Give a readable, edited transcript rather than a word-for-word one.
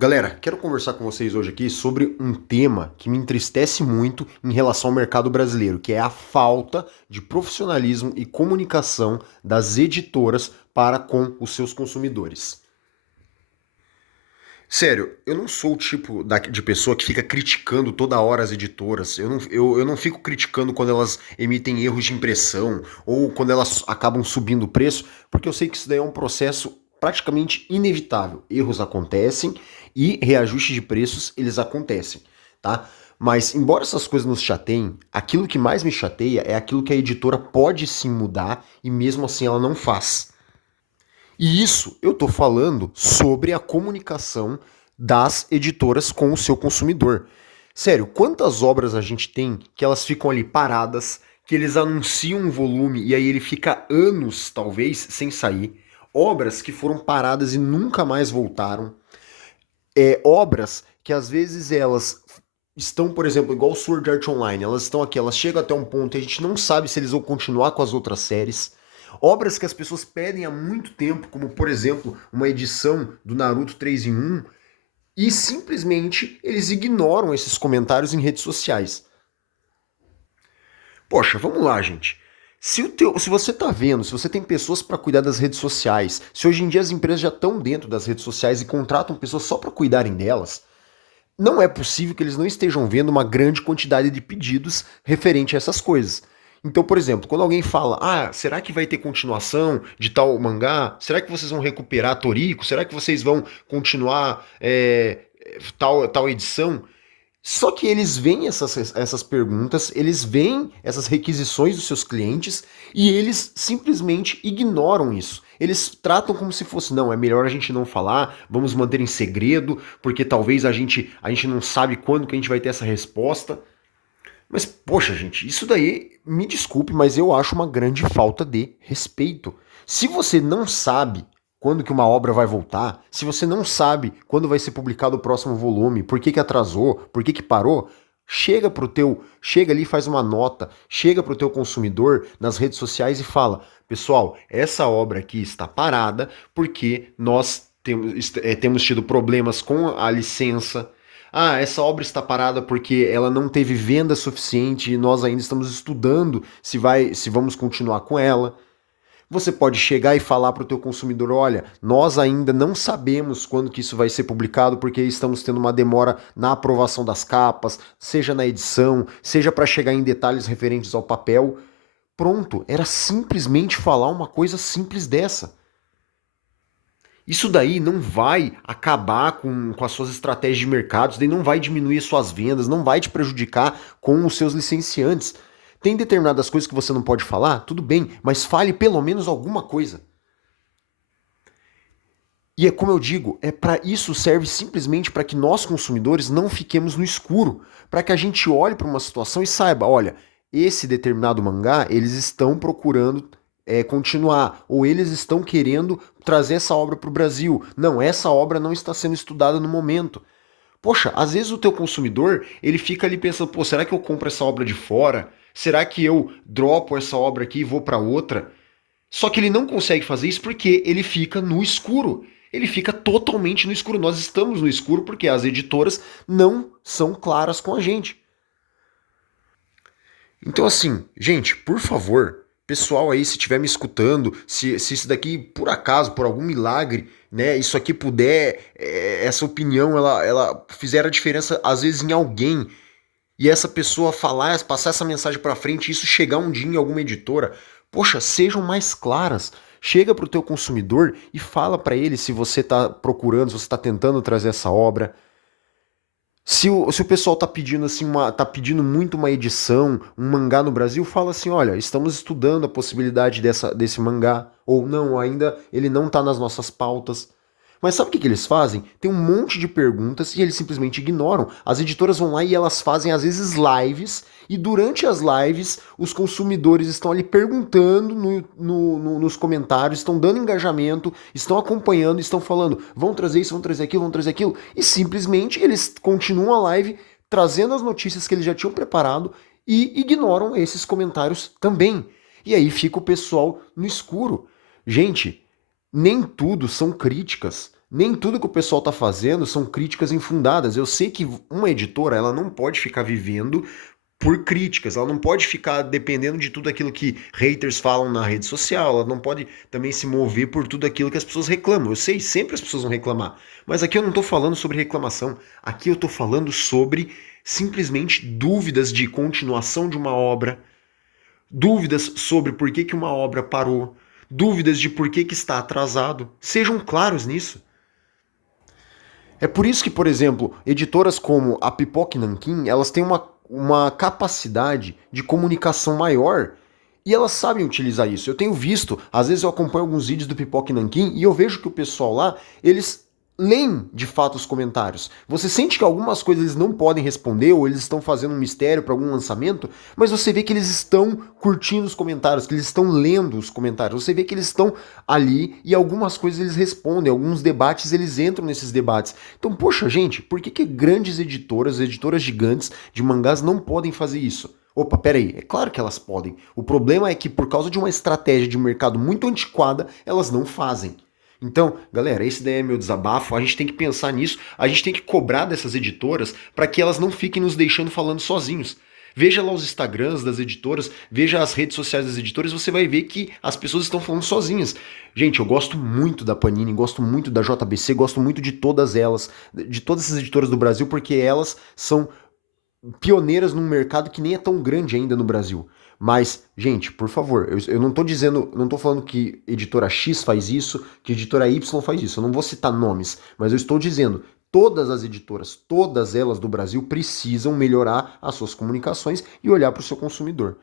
Galera, quero conversar com vocês hoje aqui sobre um tema que me entristece muito em relação ao mercado brasileiro, que é a falta de profissionalismo e comunicação das editoras para com os seus consumidores. Sério, eu não sou o tipo de pessoa que fica criticando toda hora as editoras. Eu não fico criticando quando elas emitem erros de impressão ou quando elas acabam subindo o preço, porque eu sei que isso daí é um processo praticamente inevitável. Erros acontecem e reajustes de preços eles acontecem, tá? Mas embora essas coisas nos chateiem, aquilo que mais me chateia é aquilo que a editora pode sim mudar e mesmo assim ela não faz. E isso eu estou falando sobre a comunicação das editoras com o seu consumidor. Sério, quantas obras a gente tem que elas ficam ali paradas, que eles anunciam um volume e aí ele fica anos, talvez, sem sair. Obras que foram paradas e nunca mais voltaram. Obras que às vezes elas estão, por exemplo, igual o Sword Art Online, elas estão aqui, elas chegam até um ponto e a gente não sabe se eles vão continuar com as outras séries. Obras que as pessoas pedem há muito tempo, como por exemplo, uma edição do Naruto 3 em 1, e simplesmente eles ignoram esses comentários em redes sociais. Poxa, vamos lá, gente. Se você tá vendo, se você tem pessoas para cuidar das redes sociais, se hoje em dia as empresas já estão dentro das redes sociais e contratam pessoas só para cuidarem delas, não é possível que eles não estejam vendo uma grande quantidade de pedidos referente a essas coisas. Então, por exemplo, quando alguém fala, será que vai ter continuação de tal mangá? Será que vocês vão recuperar Toriko? Será que vocês vão continuar tal edição? Só que eles veem essas perguntas, eles veem essas requisições dos seus clientes e eles simplesmente ignoram isso. Eles tratam como se fosse, não, é melhor a gente não falar, vamos manter em segredo, porque talvez a gente não sabe quando que a gente vai ter essa resposta. Mas, poxa, gente, isso daí, me desculpe, mas eu acho uma grande falta de respeito. Se você não sabe quando que uma obra vai voltar, se você não sabe quando vai ser publicado o próximo volume, por que que atrasou, por que que parou, chega ali e faz uma nota, chega pro teu consumidor nas redes sociais e fala: pessoal, essa obra aqui está parada porque nós temos tido problemas com a licença. Essa obra está parada porque ela não teve venda suficiente e nós ainda estamos estudando se vamos continuar com ela. Você pode chegar e falar para o teu consumidor, olha, nós ainda não sabemos quando que isso vai ser publicado porque estamos tendo uma demora na aprovação das capas, seja na edição, seja para chegar em detalhes referentes ao papel. Pronto, era simplesmente falar uma coisa simples dessa. Isso daí não vai acabar com as suas estratégias de mercado, isso daí não vai diminuir as suas vendas, não vai te prejudicar com os seus licenciantes. Tem determinadas coisas que você não pode falar? Tudo bem, mas fale pelo menos alguma coisa. E é como eu digo, para isso serve simplesmente para que nós consumidores não fiquemos no escuro, para que a gente olhe para uma situação e saiba, olha, esse determinado mangá, eles estão procurando continuar, ou eles estão querendo trazer essa obra para o Brasil. Não, essa obra não está sendo estudada no momento. Poxa, às vezes o teu consumidor, ele fica ali pensando, pô, será que eu compro essa obra de fora? Será que eu dropo essa obra aqui e vou para outra? Só que ele não consegue fazer isso porque ele fica no escuro. Ele fica totalmente no escuro. Nós estamos no escuro porque as editoras não são claras com a gente. Então, assim, gente, por favor, pessoal aí, se estiver me escutando, se isso daqui, por acaso, por algum milagre, né, isso aqui puder, essa opinião, ela fizer a diferença, às vezes, em alguém, e essa pessoa falar, passar essa mensagem pra frente, e isso chegar um dia em alguma editora, poxa, sejam mais claras. Chega pro teu consumidor e fala pra ele se você tá procurando, se você tá tentando trazer essa obra, se o pessoal tá pedindo assim tá pedindo muito uma edição, um mangá no Brasil, fala assim, olha, estamos estudando a possibilidade desse mangá, ou não, ainda ele não tá nas nossas pautas. Mas sabe o que que eles fazem? Tem um monte de perguntas e eles simplesmente ignoram. As editoras vão lá e elas fazem às vezes lives, e durante as lives os consumidores estão ali perguntando nos comentários, estão dando engajamento, estão acompanhando, estão falando, vão trazer isso, vão trazer aquilo, e simplesmente eles continuam a live trazendo as notícias que eles já tinham preparado e ignoram esses comentários também. E aí fica o pessoal no escuro. Gente, nem tudo são críticas. Nem tudo que o pessoal tá fazendo são críticas infundadas. Eu sei que uma editora, ela não pode ficar vivendo por críticas, ela não pode ficar dependendo de tudo aquilo que haters falam na rede social, ela não pode também se mover por tudo aquilo que as pessoas reclamam. Eu sei, sempre as pessoas vão reclamar, mas aqui eu não tô falando sobre reclamação, aqui eu tô falando sobre simplesmente dúvidas de continuação de uma obra, dúvidas sobre por que que uma obra parou, dúvidas de por que que está atrasado. Sejam claros nisso. É por isso que, por exemplo, editoras como a Pipoca e Nanquim, elas têm uma capacidade de comunicação maior e elas sabem utilizar isso. Eu tenho visto, às vezes eu acompanho alguns vídeos do Pipoca e Nanquim e eu vejo que o pessoal lá, eles leem de fato os comentários. Você sente que algumas coisas eles não podem responder ou eles estão fazendo um mistério para algum lançamento, mas você vê que eles estão curtindo os comentários, que eles estão lendo os comentários. Você vê que eles estão ali e algumas coisas eles respondem, alguns debates eles entram nesses debates. Então, poxa, gente, por que que grandes editoras, editoras gigantes de mangás não podem fazer isso? Opa, peraí, é claro que elas podem. O problema é que por causa de uma estratégia de mercado muito antiquada, elas não fazem. Então, galera, esse daí é meu desabafo. A gente tem que pensar nisso, a gente tem que cobrar dessas editoras para que elas não fiquem nos deixando falando sozinhos. Veja lá os Instagrams das editoras, veja as redes sociais das editoras, você vai ver que as pessoas estão falando sozinhas. Gente, eu gosto muito da Panini, gosto muito da JBC, gosto muito de todas elas, de todas essas editoras do Brasil, porque elas são pioneiras num mercado que nem é tão grande ainda no Brasil. Mas, gente, por favor, eu não tô dizendo, não tô falando que editora X faz isso, que editora Y faz isso. Eu não vou citar nomes, mas eu estou dizendo, todas as editoras, todas elas do Brasil precisam melhorar as suas comunicações e olhar para o seu consumidor.